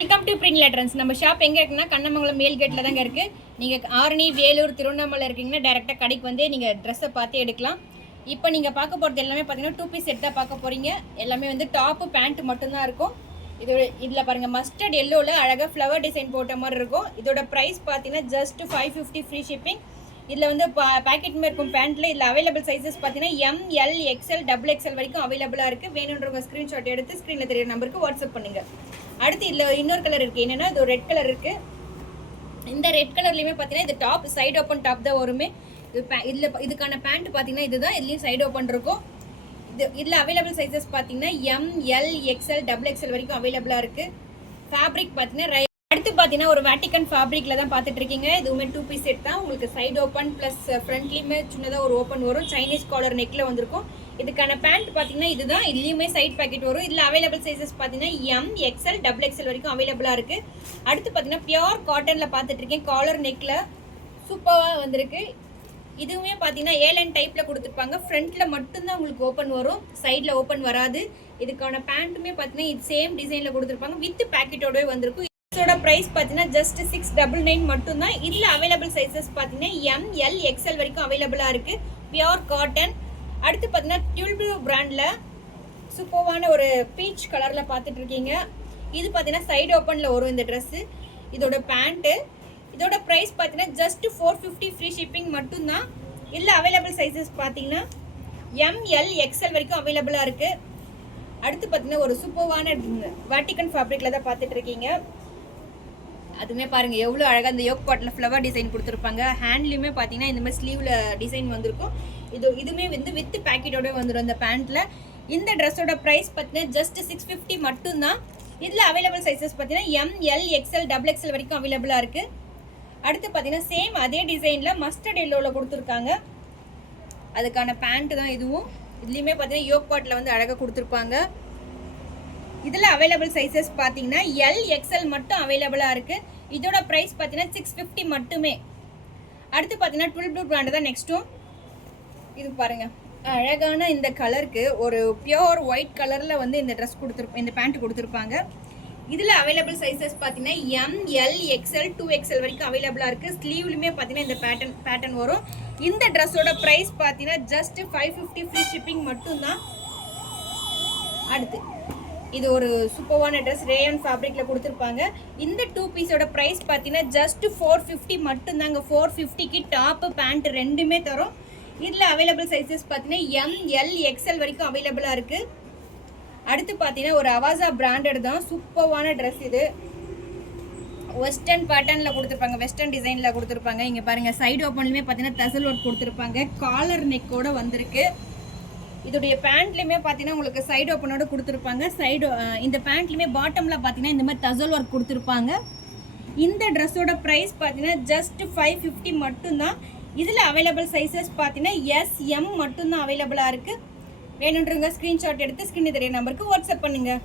Welcome to print letters. நம்ம shop எங்கே இருக்குன்னா கண்ணமங்கலம் மேல் கேட்டில் தாங்க இருக்குது. நீங்கள் ஆரணி, வேலூர், திருவண்ணாமலை இருக்கீங்கன்னா டேரெக்டாக கடைக்கு வந்து நீங்கள் ட்ரெஸ்ஸை பார்த்து எடுக்கலாம். இப்போ நீங்கள் பார்க்க போகிறது எல்லாமே பார்த்தீங்கன்னா 2 பீஸ் செட் தான் பார்க்க போகிறீங்க. எல்லாமே வந்து டாப்பு பேண்ட் மட்டும்தான் இருக்கும். இதில் பாருங்கள், மஸ்டர்ட் எல்லோவில் அழகாக ஃப்ளவர் டிசைன் போட்ட மாதிரி இருக்கும். இதோட ப்ரைஸ் பார்த்தீங்கன்னா ஜஸ்ட் 550 ஃப்ரீ ஷிப்பிங். இதில் வந்து பேக்கெட்டுமே இருக்கும் பேண்ட்டில். இதில் அவைலபிள் சைஸஸ் பார்த்தீங்கன்னா ML, XL, XXL வரைக்கும் அவைலபிளாக இருக்குது. வேணுன்றவங்க ஸ்க்ரீன்ஷாட் எடுத்து ஸ்க்ரீனில் தெரியுற நம்பருக்கு வாட்ஸ்அப் பண்ணுங்கள். அடுத்து இதில் இன்னொரு கலர் இருக்குது. என்னென்னா இது ஒரு ரெட் கலர் இருக்குது. இந்த ரெட் கலர்லேயுமே பார்த்தீங்கன்னா இது டாப் சைடு ஓப்பன் டாப் தான் வருமே. இதுக்கான பேண்ட் பார்த்தீங்கன்னா இதுதான். இதுலேயும் சைடு ஓப்பன் இருக்கும். இதில் அவைலபிள் சைஸஸ் பார்த்தீங்கன்னா ML, XL, XXL வரைக்கும் அவைலபிளாக இருக்குது. ஃபேப்ரிக் பார்த்தீங்கன்னா அடுத்து பார்த்தீங்கன்னா ஒரு வேட்டிகன் ஃபேப்ரிக்கில் தான் பார்த்துட்டு இருக்கீங்க. இதுவுமே 2 பீஸ் செட் தான். உங்களுக்கு சைடு ஓப்பன் ப்ளஸ் ஃப்ரண்ட்லேயுமே சின்னதாக ஒரு ஓப்பன் வரும். சைனீஸ் காலர் நெக்கில் வந்திருக்கும். இதுக்கான பேண்ட் பார்த்தீங்கன்னா இதுதான். இதுலேயுமே சைட் பேக்கெட் வரும். இதில் அவைலபிள் சைஸஸ் பார்த்தீங்கன்னா M, XL, XXL வரைக்கும் அவைலபிளாக இருக்குது. அடுத்து பார்த்தீங்கன்னா பியோர் காட்டனில் பார்த்துட்டு இருக்கேன். காலர் நெக்கில் சூப்பராக வந்திருக்கு. இதுவுமே பார்த்தீங்கன்னா ஏலன் டைப்பில் கொடுத்துருப்பாங்க. ஃப்ரண்ட்டில் மட்டும்தான் உங்களுக்கு ஓப்பன் வரும், சைடில் ஓப்பன் வராது. இதுக்கான பேண்ட்டுமே பார்த்தீங்கன்னா இது சேம் டிசைனில் கொடுத்துருப்பாங்க. வித் பேக்கெட்டோடவே வந்திருக்கும். இதோட ப்ரைஸ் பார்த்தீங்கன்னா ஜஸ்ட் 699 மட்டும்தான். இதில் அவைலபிள் சைஸஸ் பார்த்தீங்கன்னா ML, XL வரைக்கும் அவைலபிளாக இருக்குது. Pure cotton. அடுத்து பார்த்தீங்கன்னா டியூல்ப்ளூ பிராண்டில் சூப்பரான ஒரு பீச் கலரில் பார்த்துட்டு இருக்கீங்க. இது பார்த்தீங்கன்னா சைடு ஓப்பனில் வரும் இந்த ட்ரெஸ்ஸு. இதோட பேண்ட்டு. இதோட ப்ரைஸ் பார்த்தீங்கன்னா ஜஸ்ட் 450 ஃப்ரீ ஷிப்பிங் மட்டும்தான். இல்லை அவைலபிள் சைஸஸ் பார்த்தீங்கன்னா ML, XL வரைக்கும் அவைலபிளாக இருக்குது. அடுத்து பார்த்தீங்கன்னா ஒரு சூப்பரான வேட்டிகன் ஃபேப்ரிக்கில் தான் பார்த்துட்டு இருக்கீங்க. அதுவுமே பாருங்கள் எவ்வளோ அழகாக இந்த யோக் பாட்டில் ஃப்ளவர் டிசைன் கொடுத்துருப்பாங்க. ஹேண்ட்லேயுமே பார்த்தீங்கன்னா இந்த மாதிரி ஸ்லீவில் டிசைன் வந்திருக்கும். இதுவுமே வந்து வித் பேக்கெட்டோட வந்துடும் இந்த பேண்ட்டில். இந்த ட்ரெஸ்ஸோட ப்ரைஸ் பார்த்தீங்கன்னா ஜஸ்ட் 650 மட்டும்தான். இதில் அவைலபிள் சைஸஸ் பார்த்தீங்கன்னா ML, XL, XXL வரைக்கும் அவைலபிளாக இருக்குது. அடுத்து பார்த்தீங்கன்னா சேம் அதே டிசைனில் மஸ்டர்ட் எல்லோவில் கொடுத்துருக்காங்க. அதுக்கான பேண்ட்டு தான் இதுவும். இதுலேயுமே பார்த்தீங்கன்னா யோக் பாட்டில் வந்து அழகாக கொடுத்துருப்பாங்க. இதில் அவைலபிள் சைஸஸ் பார்த்தீங்கன்னா L, XL மட்டும் அவைலபிளாக இருக்குது. இதோட ப்ரைஸ் பார்த்தீங்கன்னா 650 மட்டுமே. அடுத்து பார்த்தீங்கன்னா டியூல்ப்ளூ பிராண்டு தான் நெக்ஸ்ட்டும். இது பாருங்கள், அழகான இந்த கலருக்கு ஒரு பியோர் ஒயிட் கலரில் வந்து இந்த ட்ரெஸ் இந்த பேண்ட் கொடுத்துருப்பாங்க. இதில் அவைலபிள் சைஸஸ் பார்த்தீங்கன்னா ML, XL, 2XL வரைக்கும் அவைலபிளாக இருக்குது. ஸ்லீவ்லையுமே பார்த்தீங்கன்னா இந்த பேட்டர்ன் வரும். இந்த ட்ரெஸ்ஸோட ப்ரைஸ் பார்த்தீங்கன்னா ஜஸ்ட் 550 ஃப்ரீ ஷிப்பிங் மட்டும்தான். அடுத்து இது ஒரு சூப்பரான ட்ரெஸ் ரேயான் ஃபேப்ரிக்கில் கொடுத்துருப்பாங்க. இந்த 2 பீஸோட ப்ரைஸ் பார்த்தீங்கன்னா ஜஸ்ட் 450 மட்டும்தாங்க. 450க்கு டாப்பு பேண்ட் ரெண்டுமே தரும். இதில் அவைலபிள் சைஸஸ் பார்த்தீங்கன்னா ML, XL வரைக்கும் அவைலபிளாக இருக்குது. அடுத்து பார்த்தீங்கன்னா ஒரு அவாசா பிராண்டட் தான். சூப்பரான ட்ரெஸ் இது. வெஸ்டர்ன் பேட்டர்னில் கொடுத்துருப்பாங்க, வெஸ்டர்ன் டிசைனில் கொடுத்துருப்பாங்க. இங்கே பாருங்கள், சைடு ஓப்பன்லையுமே பார்த்தீங்கன்னா டசல் ஒர்க் கொடுத்துருப்பாங்க. காலர் நெக்கோடு வந்திருக்கு. இதோடைய பேண்ட்லேயுமே பார்த்தீங்கன்னா உங்களுக்கு சைடு ஓப்பனோட கொடுத்துருப்பாங்க. இந்த பேண்ட்லேயுமே பாட்டமில் பார்த்தீங்கன்னா இந்த மாதிரி டசல் ஒர்க் கொடுத்துருப்பாங்க. இந்த ட்ரெஸ்ஸோட ப்ரைஸ் பார்த்தீங்கன்னா ஜஸ்ட் 550 மட்டும்தான். இதில் அவைலபிள் சைஸஸ் பார்த்தீங்கன்னா SM மட்டும்தான் அவைலபிளாக இருக்குது. வேணுன்றவங்க ஸ்க்ரீன்ஷாட் எடுத்து ஸ்க்ரீனில் தெரிய நம்பருக்கு வாட்ஸ்அப் பண்ணுங்கள்.